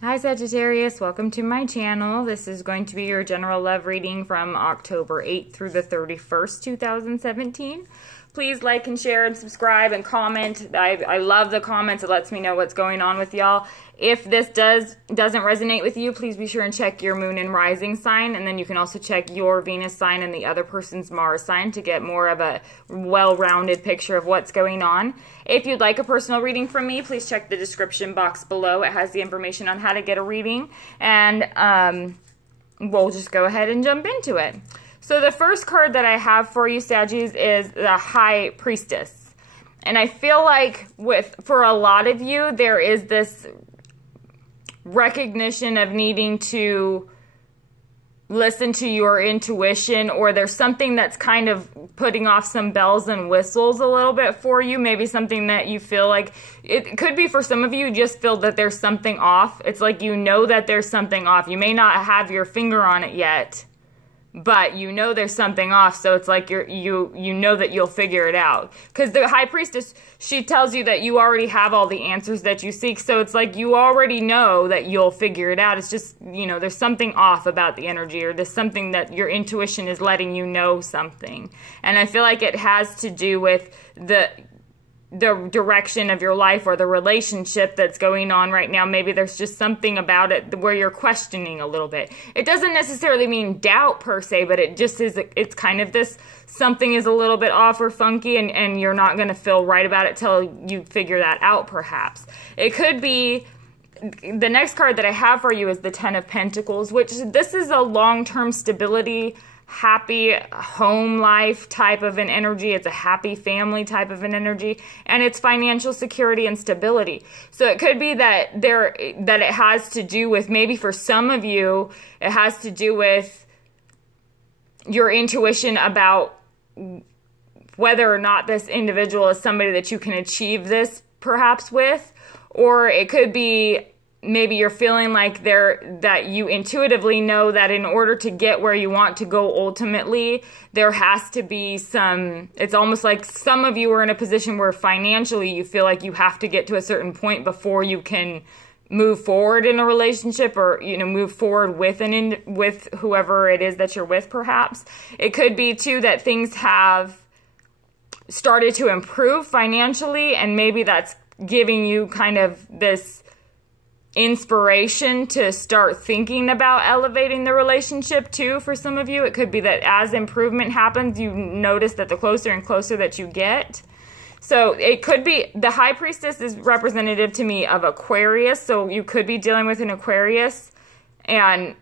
Hi Sagittarius, welcome to my channel. This is going to be your general love reading from October 8th through the 31st, 2017. Please like and share and subscribe and comment. I love the comments. It lets me know what's going on with y'all. If this doesn't resonate with you, please be sure and check your moon and rising sign, and then you can also check your Venus sign and the other person's Mars sign to get more of a well-rounded picture of what's going on. If you'd like a personal reading from me, please check the description box below. It has the information on how to get a reading, and we'll just go ahead and jump into it. So the first card that I have for you, Saggies, is the High Priestess. And I feel like for a lot of you, there is this recognition of needing to listen to your intuition, or there's something that's kind of putting off some bells and whistles a little bit for you. Maybe something that you feel like, it could be for some of you, you just feel that there's something off. It's like you know that there's something off. You may not have your finger on it yet, but you know there's something off, so it's like you know that you'll figure it out. Because the High Priestess, she tells you that you already have all the answers that you seek, so it's like you already know that you'll figure it out. It's just, you know, there's something off about the energy, or there's something that your intuition is letting you know something. And I feel like it has to do with the direction of your life or the relationship that's going on right now. Maybe there's just something about it where you're questioning a little bit. It doesn't necessarily mean doubt per se, but it just is, it's kind of this, something is a little bit off or funky, and you're not going to feel right about it till you figure that out, perhaps. It could be, the next card that I have for you is the Ten of Pentacles, which this is a long-term stability, happy home life type of an energy. It's a happy family type of an energy, and it's financial security and stability. So it could be that it has to do with, maybe for some of you, it has to do with your intuition about whether or not this individual is somebody that you can achieve this perhaps with, or it could be maybe you're feeling like that you intuitively know that in order to get where you want to go ultimately, there has to be some, it's almost like some of you are in a position where financially you feel like you have to get to a certain point before you can move forward in a relationship, or, you know, move forward with with whoever it is that you're with, perhaps. It could be too that things have started to improve financially, and maybe that's giving you kind of this inspiration to start thinking about elevating the relationship too. For some of you, it could be that as improvement happens, you notice that the closer and closer that you get. So it could be, the High Priestess is representative to me of Aquarius, so you could be dealing with an Aquarius, and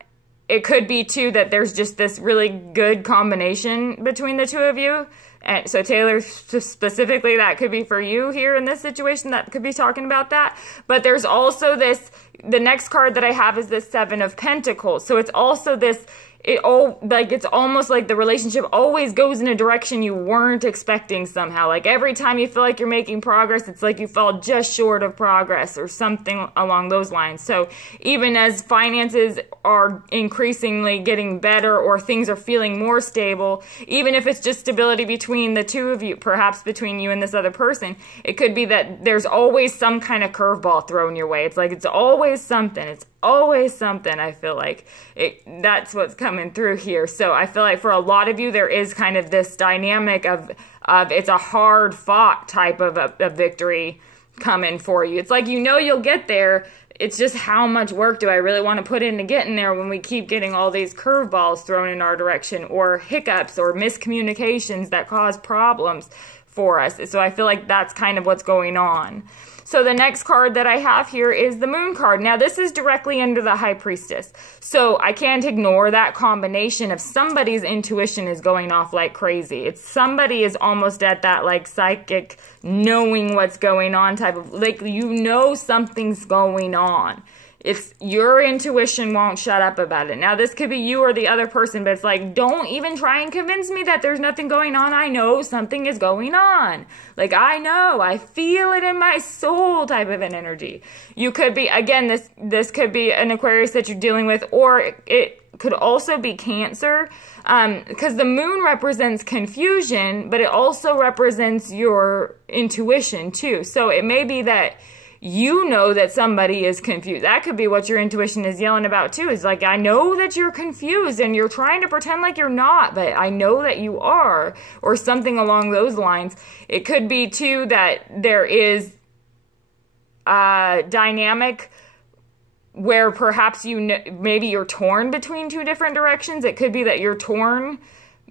it could be too that there's just this really good combination between the two of you. And so Taylor, specifically, that could be for you here in this situation, that could be talking about that. But there's also this, the next card that I have is the Seven of Pentacles. So it's also this, it's almost like the relationship always goes in a direction you weren't expecting somehow. Like every time you feel like you're making progress, it's like you fell just short of progress or something along those lines. So even as finances are increasingly getting better, or things are feeling more stable, even if it's just stability between the two of you, perhaps between you and this other person, it could be that there's always some kind of curveball thrown your way. It's like it's always something. It's always something. I feel like that's what's coming through here. So I feel like for a lot of you, there is kind of this dynamic of it's a hard fought type of a victory coming for you. It's like, you know, you'll get there. It's just how much work do I really want to put into getting there when we keep getting all these curveballs thrown in our direction, or hiccups or miscommunications that cause problems for us. So I feel like that's kind of what's going on. So the next card that I have here is the Moon card. Now this is directly under the High Priestess. So I can't ignore that combination of somebody's intuition is going off like crazy. It's somebody is almost at that like psychic knowing what's going on type of, like, you know something's going on. It's your intuition won't shut up about it. Now, this could be you or the other person, but it's like, don't even try and convince me that there's nothing going on. I know something is going on. Like, I know, I feel it in my soul type of an energy. You could be, again, this could be an Aquarius that you're dealing with, or it could also be Cancer, because the moon represents confusion, but it also represents your intuition too. So it may be that you know that somebody is confused. That could be what your intuition is yelling about too. Is like, I know that you're confused and you're trying to pretend like you're not, but I know that you are, or something along those lines. It could be too that there is a dynamic where perhaps maybe you're torn between two different directions. It could be that you're torn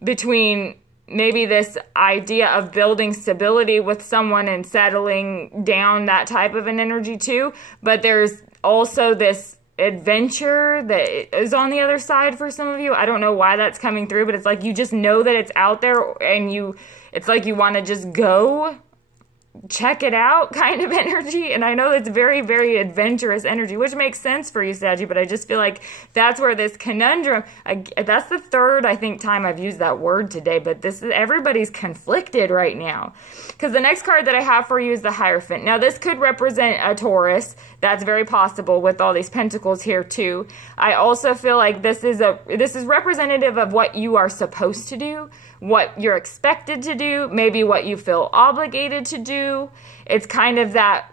between maybe this idea of building stability with someone and settling down, that type of an energy too. But there's also this adventure that is on the other side for some of you. I don't know why that's coming through, but it's like you just know that it's out there, and it's like you want to just go check it out kind of energy. And I know it's very, very adventurous energy, which makes sense for you, Saggy, but I just feel like that's where this conundrum, that's the third, I think, time I've used that word today, but everybody's conflicted right now. Because the next card that I have for you is the Hierophant. Now, this could represent a Taurus. That's very possible with all these pentacles here too. I also feel like this is representative of what you are supposed to do, what you're expected to do, maybe what you feel obligated to do. It's kind of that,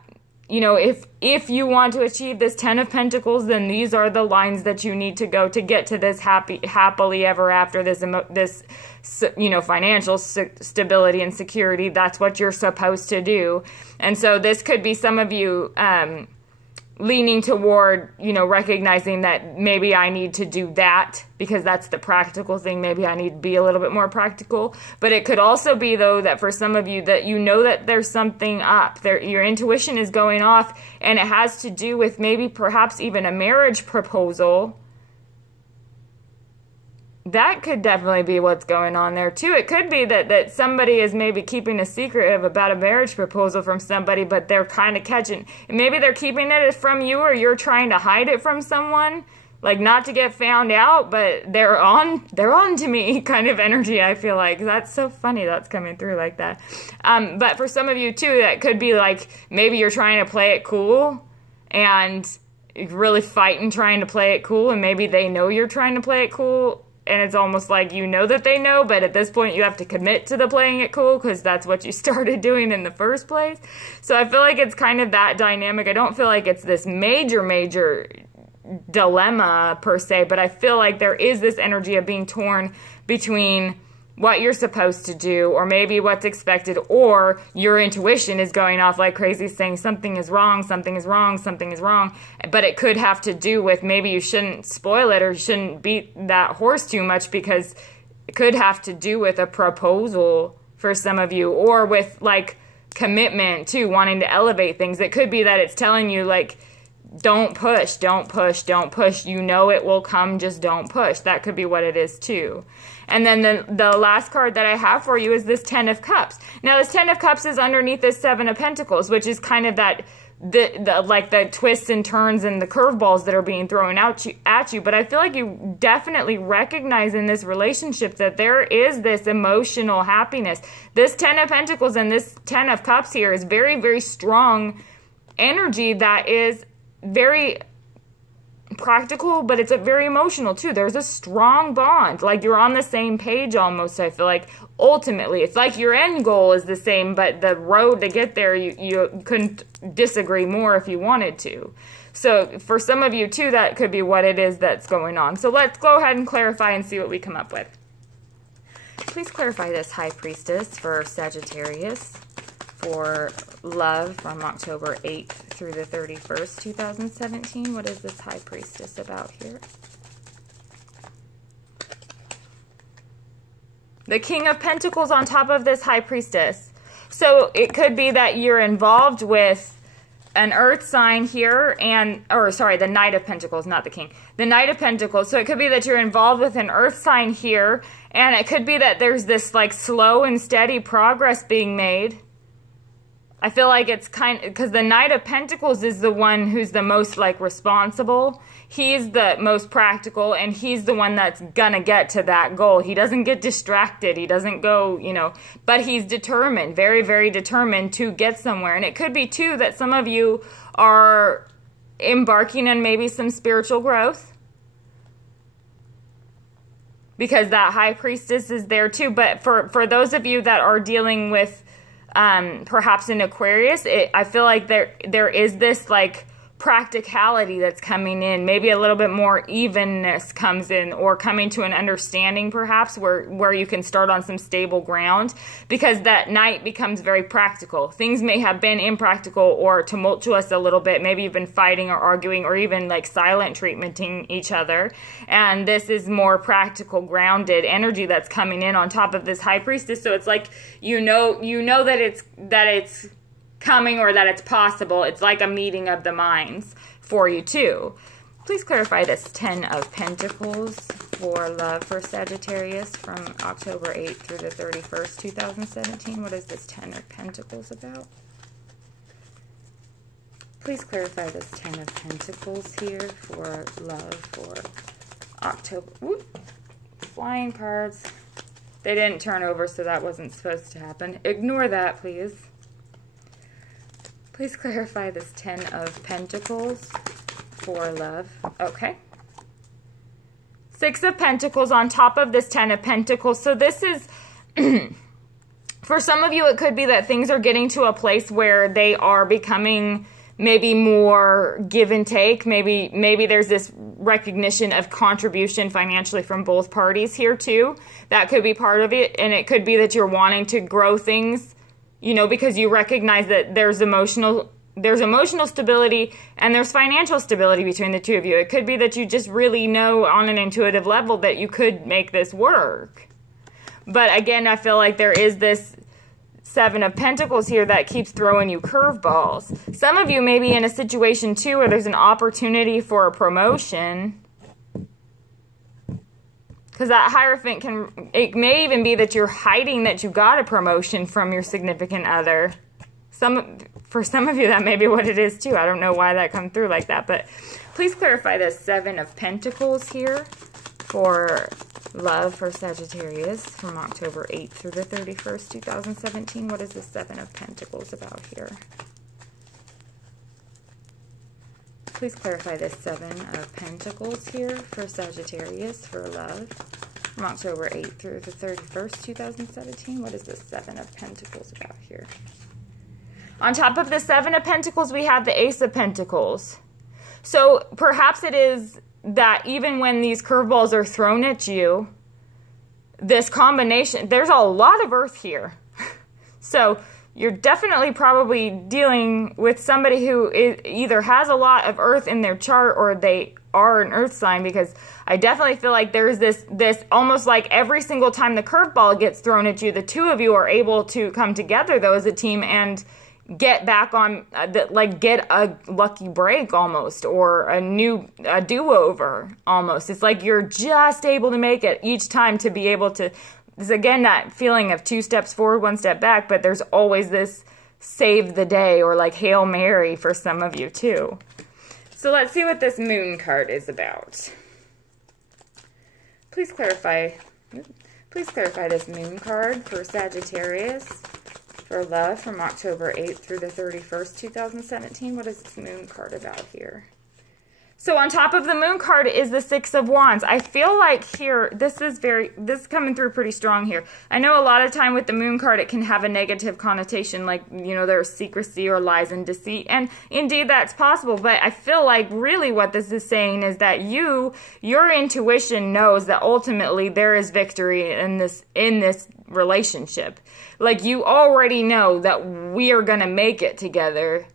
you know, if you want to achieve this 10 of Pentacles, then these are the lines that you need to go to get to this happily ever after, this you know, financial stability and security. That's what you're supposed to do. And so this could be some of you leaning toward, you know, recognizing that maybe I need to do that because that's the practical thing. Maybe I need to be a little bit more practical. But it could also be, though, that for some of you that you know that there's something up there, your intuition is going off, and it has to do with maybe perhaps even a marriage proposal. That could definitely be what's going on there too. It could be that somebody is maybe keeping a secret about a marriage proposal from somebody, but they're kind of catching. Maybe they're keeping it from you, or you're trying to hide it from someone, like not to get found out, but they're on to me kind of energy. I feel like that's so funny that's coming through like that. But for some of you too, that could be like maybe you're trying to play it cool and really fighting trying to play it cool, and maybe they know you're trying to play it cool. And it's almost like you know that they know, but at this point you have to commit to the playing it cool because that's what you started doing in the first place. So I feel like it's kind of that dynamic. I don't feel like it's this major dilemma per se, but I feel like there is this energy of being torn between what you're supposed to do, or maybe what's expected, or your intuition is going off like crazy saying something is wrong, something is wrong, something is wrong. But it could have to do with maybe you shouldn't spoil it, or you shouldn't beat that horse too much, because it could have to do with a proposal for some of you, or with like commitment too, wanting to elevate things. It could be that it's telling you like, don't push, don't push, don't push. You know it will come, just don't push. That could be what it is too. And then the last card that I have for you is this 10 of Cups. Now, this 10 of Cups is underneath this 7 of Pentacles, which is kind of that, like the twists and turns and the curveballs that are being thrown at you. But I feel like you definitely recognize in this relationship that there is this emotional happiness. This 10 of Pentacles and this 10 of Cups here is very, very strong energy that is very practical, but it's a very emotional too. There's a strong bond, like you're on the same page almost. I feel like ultimately it's like your end goal is the same, but the road to get there, you couldn't disagree more if you wanted to. So for some of you too, that could be what it is that's going on. So let's go ahead and clarify and see what we come up with. Please clarify this, High Priestess, for Sagittarius, for love from October 8th through the 31st, 2017. What is this High Priestess about here? The King of Pentacles on top of this High Priestess. So it could be that you're involved with an earth sign here, the Knight of Pentacles, not the King. The Knight of Pentacles. So it could be that you're involved with an earth sign here, and it could be that there's this like slow and steady progress being made. I feel like it's because the Knight of Pentacles is the one who's the most like responsible. He's the most practical, and he's the one that's gonna get to that goal. He doesn't get distracted. He doesn't go, you know, but he's determined, very, very determined to get somewhere. And it could be too that some of you are embarking on maybe some spiritual growth, because that High Priestess is there too. But for those of you that are dealing with perhaps in Aquarius, I feel like there is this like practicality that's coming in. Maybe a little bit more evenness comes in, or coming to an understanding perhaps where you can start on some stable ground, because that night becomes very practical. Things may have been impractical or tumultuous a little bit. Maybe you've been fighting or arguing or even like silent treatmenting each other. And this is more practical, grounded energy that's coming in on top of this High Priestess. So it's like, you know that it's coming, or that it's possible. It's like a meeting of the minds for you too. Please clarify this 10 of Pentacles for love for Sagittarius from October 8th through the 31st, 2017. What is this 10 of Pentacles about? Please clarify this 10 of Pentacles here for love for October. Whoop. Flying cards. They didn't turn over, so that wasn't supposed to happen. Ignore that, please. Please clarify this 10 of Pentacles for love. Okay. 6 of Pentacles on top of this 10 of Pentacles. So this is, for some of you, it could be that things are getting to a place where they are becoming maybe more give and take. Maybe there's this recognition of contribution financially from both parties here too. That could be part of it. And it could be that you're wanting to grow things, you know, because you recognize that there's emotional stability and there's financial stability between the two of you. It could be that you just really know on an intuitive level that you could make this work. But again, I feel like there is this 7 of Pentacles here that keeps throwing you curveballs. Some of you may be in a situation too where there's an opportunity for a promotion. Because that Hierophant it may even be that you're hiding that you got a promotion from your significant other. For some of you, that may be what it is too. I don't know why that comes through like that. But please clarify this 7 of Pentacles here for love for Sagittarius from October 8th through the 31st, 2017. What is the 7 of Pentacles about here? Please clarify this 7 of Pentacles here for Sagittarius for love from October 8th through the 31st, 2017. What is the 7 of Pentacles about here? On top of the 7 of Pentacles, we have the Ace of Pentacles. So perhaps it is that even when these curveballs are thrown at you, this combination, there's a lot of Earth here. So you're definitely probably dealing with somebody who either has a lot of Earth in their chart or they are an Earth sign, because I definitely feel like there's this almost like every single time the curveball gets thrown at you, the two of you are able to come together though as a team and get back on, get a lucky break almost, or a do-over almost. It's like you're just able to make it each time to be able to. It's again that feeling of 2 steps forward, 1 step back, but there's always this save the day or like Hail Mary for some of you too. So let's see what this Moon card is about. Please clarify this Moon card for Sagittarius for love from October 8th through the 31st, 2017. What is this Moon card about here? So on top of the Moon card is the 6 of Wands. I feel like here, this is coming through pretty strong here. I know a lot of time with the Moon card, it can have a negative connotation, like, you know, there's secrecy or lies and deceit. And indeed, that's possible. But I feel like really what this is saying is that your intuition knows that ultimately there is victory in this relationship. Like, you already know that we are going to make it together.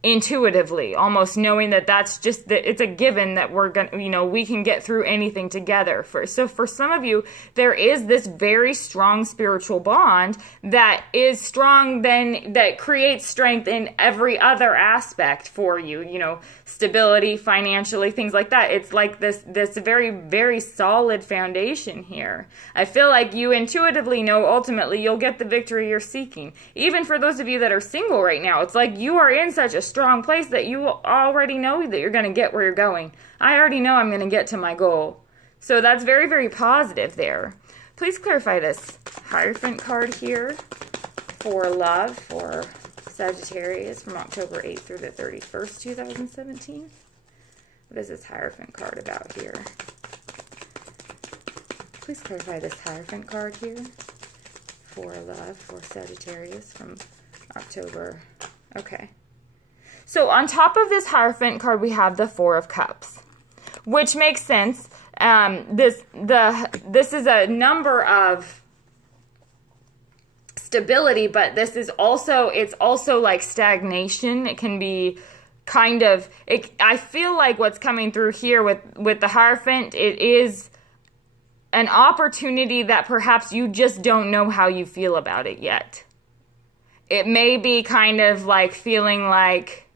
Intuitively, almost knowing that that's just that it's a given that we're gonna, you know, we can get through anything together. So for some of you, there is this very strong spiritual bond that is strong, that creates strength in every other aspect for you, you know, stability, financially, things like that. It's like this very, very solid foundation here. I feel like you intuitively know ultimately you'll get the victory you're seeking. Even for those of you that are single right now, it's like you are in such a strong place that you already know that you're going to get where you're going. I already know I'm going to get to my goal. So that's very, very positive there. Please clarify this Hierophant card here for love for Sagittarius from October 8th through the 31st, 2017. What is this Hierophant card about here? Please clarify this Hierophant card here for love for Sagittarius from October. Okay. So on top of this Hierophant card, we have the Four of Cups, which makes sense. This is a number of stability, but this is also, it's also like stagnation. It can be kind of, I feel like what's coming through here with the Hierophant, it is an opportunity that perhaps you just don't know how you feel about it yet. It may be kind of like feeling like,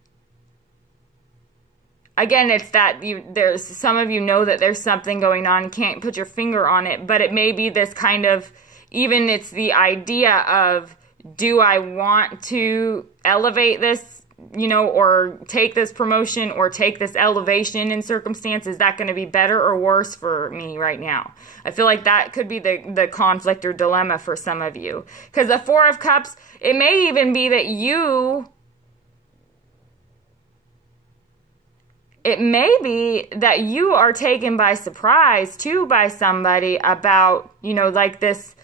again, it's that there's some of you know that there's something going on, can't put your finger on it, but it may be this kind of, even it's the idea of, do I want to elevate this, you know, or take this promotion or take this elevation in circumstance? Is that going to be better or worse for me right now? I feel like that could be the conflict or dilemma for some of you. Because the Four of Cups, it may even be that it may be that you are taken by surprise too by somebody about, you know, like this.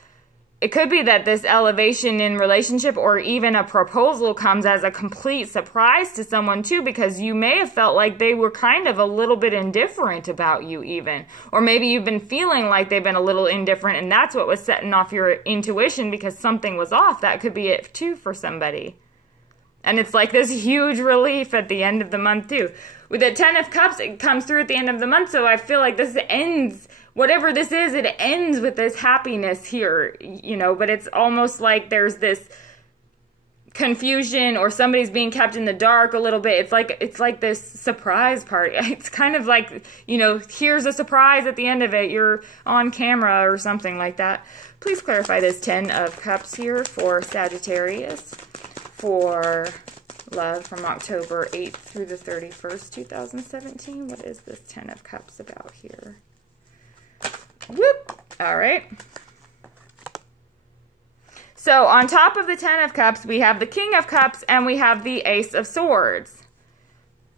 It could be that this elevation in relationship or even a proposal comes as a complete surprise to someone too, because you may have felt like they were kind of a little bit indifferent about you even. Or maybe you've been feeling like they've been a little indifferent and that's what was setting off your intuition because something was off. That could be it too for somebody. And it's like this huge relief at the end of the month too. With the Ten of Cups, it comes through at the end of the month, so I feel like this ends, whatever this is, it ends with this happiness here, you know, but it's almost like there's this confusion or somebody's being kept in the dark a little bit. It's like this surprise party. It's kind of like, you know, here's a surprise at the end of it. You're on camera or something like that. Please clarify this Ten of Cups here for Sagittarius for love from October 8th through the 31st, 2017. What is this Ten of Cups about here? Whoop! All right. So on top of the Ten of Cups, we have the King of Cups and we have the Ace of Swords.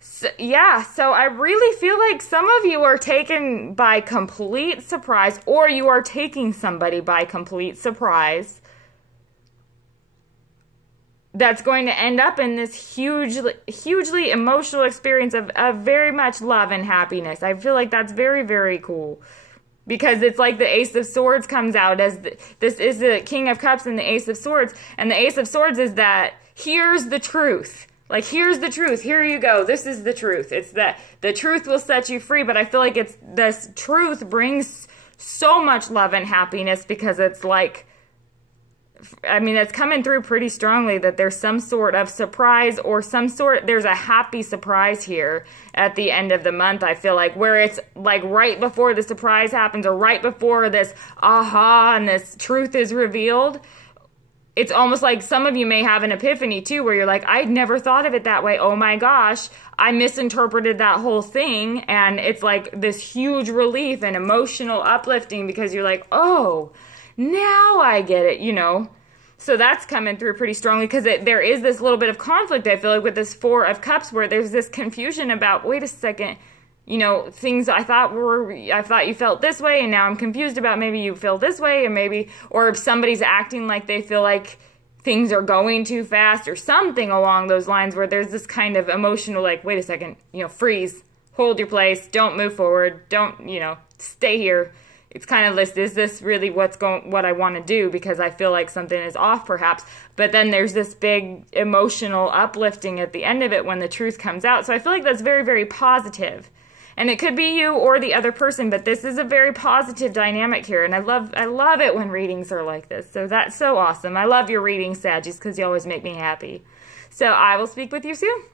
So, yeah, so I really feel like some of you are taken by complete surprise, or you are taking somebody by complete surprise. That's going to end up in this hugely emotional experience of very much love and happiness. I feel like that's very, very cool. Because it's like the Ace of Swords comes out as, this is the King of Cups and the Ace of Swords. And the Ace of Swords is that, here's the truth. Like, here's the truth. Here you go. This is the truth. It's that the truth will set you free. But I feel like it's, this truth brings so much love and happiness because it's like, I mean, it's coming through pretty strongly that there's some sort of surprise or there's a happy surprise here at the end of the month, I feel like, where it's like right before the surprise happens or right before this aha and this truth is revealed. It's almost like some of you may have an epiphany too, where you're like, I'd never thought of it that way. Oh my gosh, I misinterpreted that whole thing. And it's like this huge relief and emotional uplifting because you're like, oh, now I get it, you know. So that's coming through pretty strongly because there is this little bit of conflict, I feel like, with this Four of Cups where there's this confusion about, wait a second, you know, things I thought you felt this way and now I'm confused about maybe you feel this way or if somebody's acting like they feel like things are going too fast or something along those lines where there's this kind of emotional, like, wait a second, you know, freeze, hold your place, don't move forward, don't, you know, stay here. It's kind of this, is this really what I want to do? Because I feel like something is off perhaps. But then there's this big emotional uplifting at the end of it when the truth comes out. So I feel like that's very, very positive. And it could be you or the other person, but this is a very positive dynamic here. And I love it when readings are like this. So that's so awesome. I love your readings, Saggies, because you always make me happy. So I will speak with you soon.